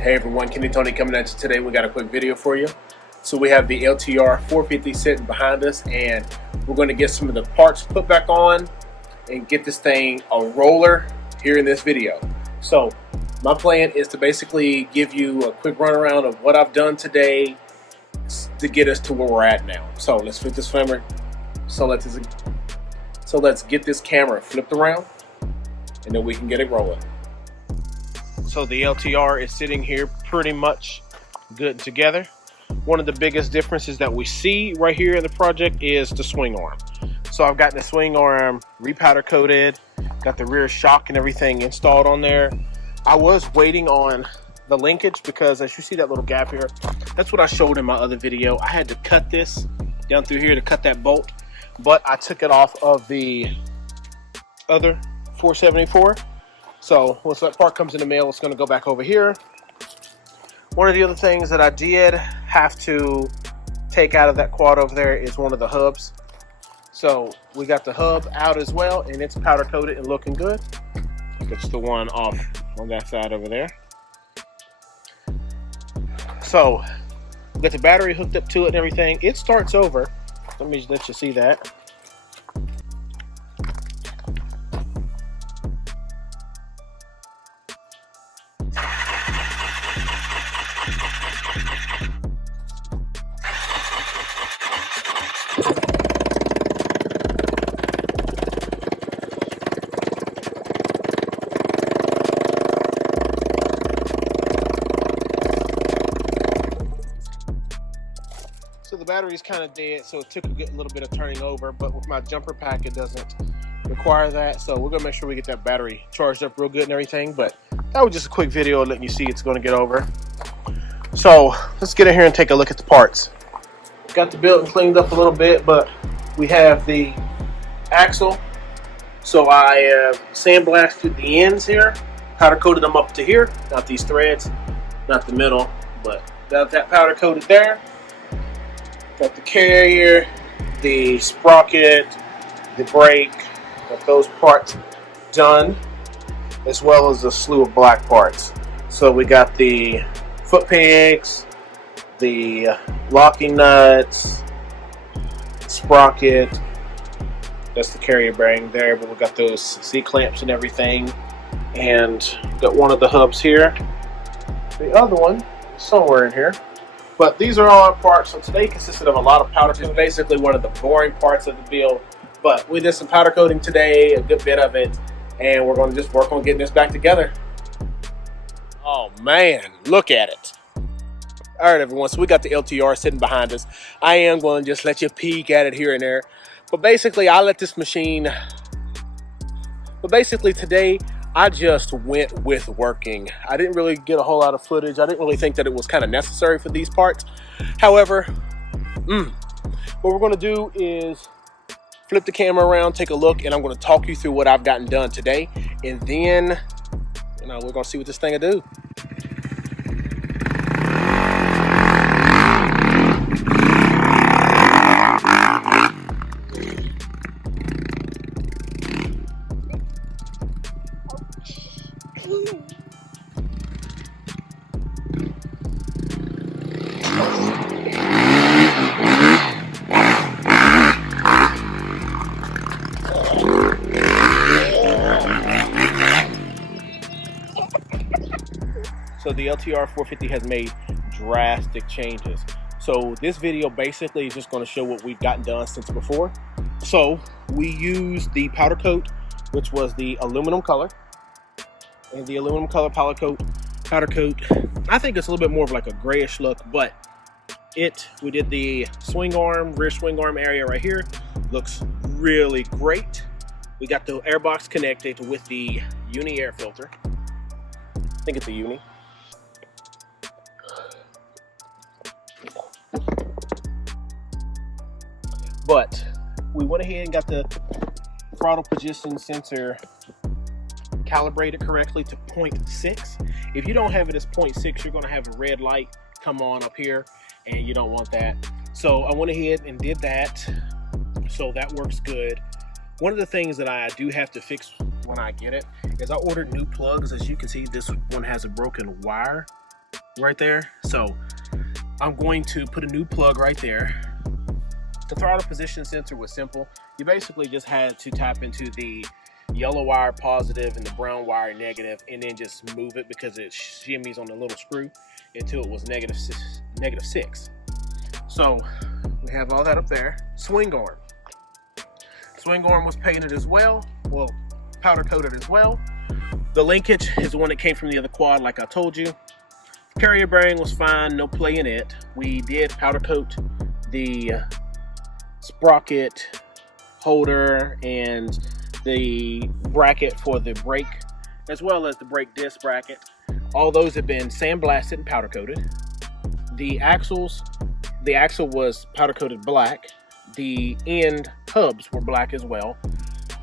Hey everyone, Kenny Tony coming at you today. We got a quick video for you. So we have the LTR 450 sitting behind us, and we're going to get some of the parts put back on and get this thing a roller here in this video. So my plan is to basically give you a quick run around of what I've done today to get us to where we're at now. So let's flip this camera. So let's get this camera flipped around, and then we can get it rolling. So the LTR is sitting here pretty much good together. One of the biggest differences that we see right here in the project is the swing arm. So I've got the swing arm repowder coated, got the rear shock and everything installed on there. I was waiting on the linkage because as you see that little gap here, that's what I showed in my other video. I had to cut this down through here to cut that bolt, but I took it off of the other 474. So once that part comes in the mail, it's going to go back over here. One of the other things that I did have to take out of that quad over there is one of the hubs. So we got the hub out as well, and it's powder coated and looking good. It's the one off on that side over there. So we got the battery hooked up to it and everything. It starts over. Let me let you see that. So the battery's kind of dead, so it took a little bit of turning over, but with my jumper pack, it doesn't require that. So we're gonna make sure we get that battery charged up real good and everything, but that was just a quick video letting you see it's gonna get over. So let's get in here and take a look at the parts. Got the built and cleaned up a little bit, but we have the axle. So I sandblasted the ends here, powder coated them up to here, not these threads, not the middle, but got that powder coated there. Got the carrier, the sprocket, the brake, got those parts done, as well as a slew of black parts. So we got the foot pegs, the locking nuts, sprocket, that's the carrier bearing there, but we got those C-clamps and everything, and got one of the hubs here. The other one is somewhere in here. But these are all our parts. So today consisted of a lot of powder coating. It's basically one of the boring parts of the build. But we did some powder coating today, a good bit of it, and we're going to just work on getting this back together. Oh man, look at it. All right, everyone, so we got the LTR sitting behind us. I am going to just let you peek at it here and there. But basically, today, I just went with working. I didn't really get a whole lot of footage. I didn't really think that it was kind of necessary for these parts. However, what we're going to do is flip the camera around, take a look, and I'm going to talk you through what I've gotten done today. And then, we're going to see what this thing will do. So the LTR 450 has made drastic changes. So this video basically is just going to show what we've gotten done since before. So we used the powder coat, which was the aluminum color, and the aluminum color powder coat, I think it's a little bit more of like a grayish look, but we did the swing arm, rear swing arm area right here. Looks really great. We got the airbox connected with the uni air filter. I think it's a uni. But we went ahead and got the throttle position sensor calibrated correctly to 0.6. If you don't have it as 0.6, you're going to have a red light come on up here, and you don't want that. So I went ahead and did that. So that works good. One of the things that I do have to fix when I get it is I ordered new plugs. As you can see, this one has a broken wire. right there. So I'm going to put a new plug right there. The throttle position sensor was simple. You basically just had to tap into the yellow wire positive and the brown wire negative, and then just move it because it shimmies on the little screw until it was negative 6. So we have all that up there. Swing arm. Swing arm was painted as well. Well, powder coated as well. The linkage is the one that came from the other quad, like I told you. Carrier bearing was fine, no play in it. We did powder coat the sprocket holder and the bracket for the brake, as well as the brake disc bracket. All those have been sandblasted and powder coated. The axle was powder coated black. The end hubs were black as well.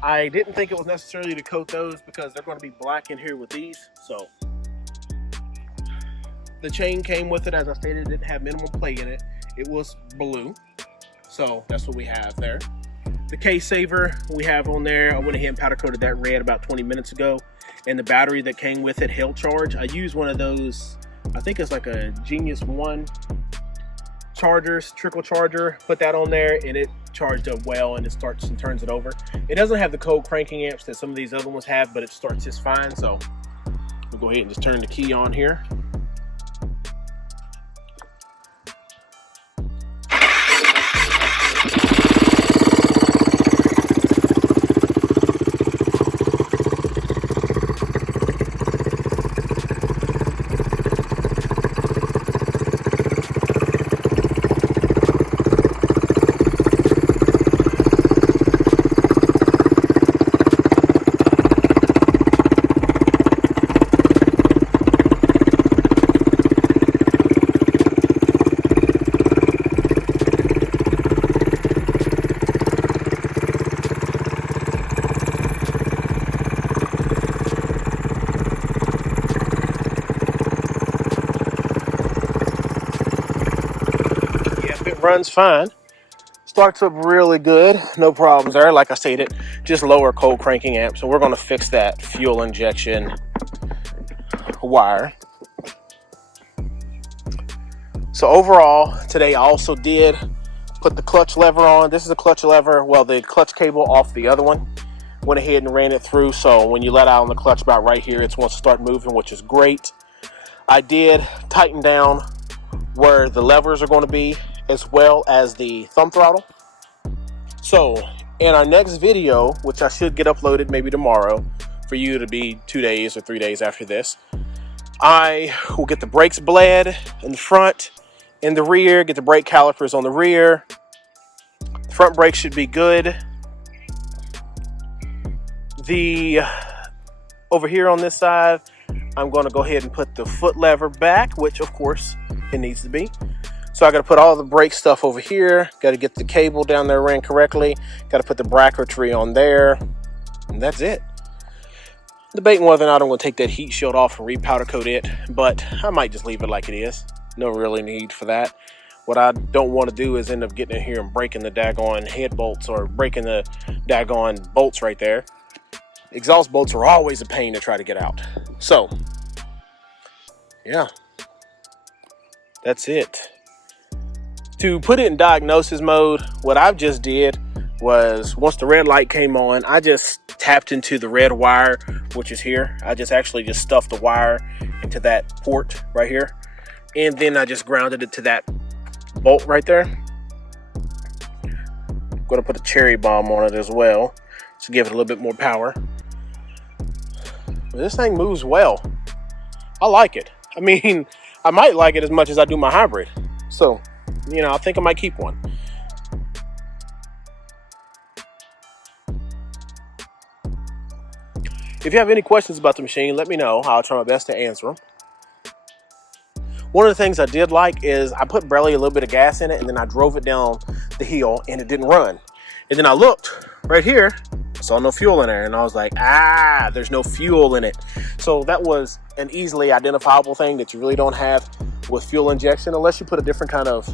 I didn't think it was necessarily to coat those because they're going to be black in here with these. So the chain came with it, as I stated. It didn't have minimal play in it. It was blue, so that's what we have there. The case saver we have on there, I went ahead and powder coated that red about 20 minutes ago, and the battery that came with it held charge. I used one of those, I think it's like a Genius One chargers, trickle charger. Put that on there and it charged up well, and it starts and turns it over. It doesn't have the cold cranking amps that some of these other ones have, but it starts just fine. So we'll go ahead and just turn the key on here. Runs fine, starts up really good, no problems there. Like I stated, just lower cold cranking amp. So we're going to fix that fuel injection wire. So overall today I also did put the clutch lever on. This is a clutch lever, well, the clutch cable off the other one. Went ahead and ran it through, so when you let out on the clutch about right here, it's wants to start moving, which is great. I did tighten down where the levers are going to be, as well as the thumb throttle. So in our next video, which I should get uploaded maybe tomorrow, for you to be 2 days or 3 days after this, I will get the brakes bled in the front, in the rear, get the brake calipers on the rear. The front brakes should be good. Over here on this side, I'm going to go ahead and put the foot lever back, which of course it needs to be. So I got to put all the brake stuff over here. Got to get the cable down there ran correctly. Got to put the bracketry on there. And that's it. Debating whether or not I'm going to take that heat shield off and re-powder coat it. But I might just leave it like it is. No really need for that. What I don't want to do is end up getting in here and breaking the daggone head bolts, or breaking the daggone bolts right there. Exhaust bolts are always a pain to try to get out. So, yeah. That's it. To put it in diagnosis mode, what I've just did was, once the red light came on, I just tapped into the red wire, which is here. I just stuffed the wire into that port right here. And then I just grounded it to that bolt right there. I'm going to put a cherry bomb on it as well to give it a little bit more power. But this thing moves well. I like it. I mean, I might like it as much as I do my hybrid. So, you know, I think I might keep one. If you have any questions about the machine, let me know. I'll try my best to answer them. One of the things I did like is I put barely a little bit of gas in it, and then I drove it down the hill and it didn't run. And then I looked right here, I saw no fuel in there, and I was like, there's no fuel in it. So that was an easily identifiable thing that you really don't have with fuel injection, unless you put a different kind of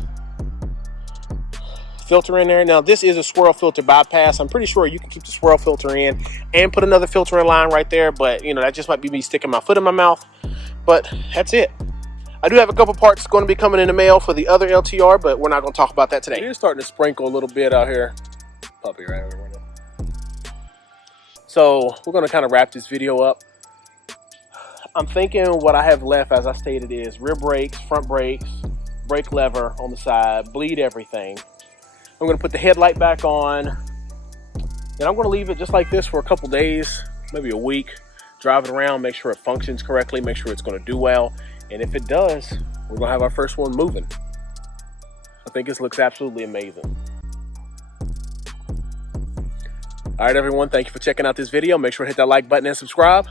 filter in there. Now this is a swirl filter bypass. I'm pretty sure you can keep the swirl filter in and put another filter in line right there, but you know, that just might be me sticking my foot in my mouth. But that's it. I do have a couple parts going to be coming in the mail for the other LTR, but we're not going to talk about that today. It is starting to sprinkle a little bit out here. Puppy right over there. So we're going to kind of wrap this video up. I'm thinking what I have left, as I stated, is rear brakes, front brakes, brake lever on the side, bleed everything. I'm going to put the headlight back on. Then I'm going to leave it just like this for a couple days, maybe a week. Drive it around, make sure it functions correctly, make sure it's going to do well. And if it does, we're going to have our first one moving. I think this looks absolutely amazing. All right, everyone, thank you for checking out this video. Make sure to hit that like button and subscribe.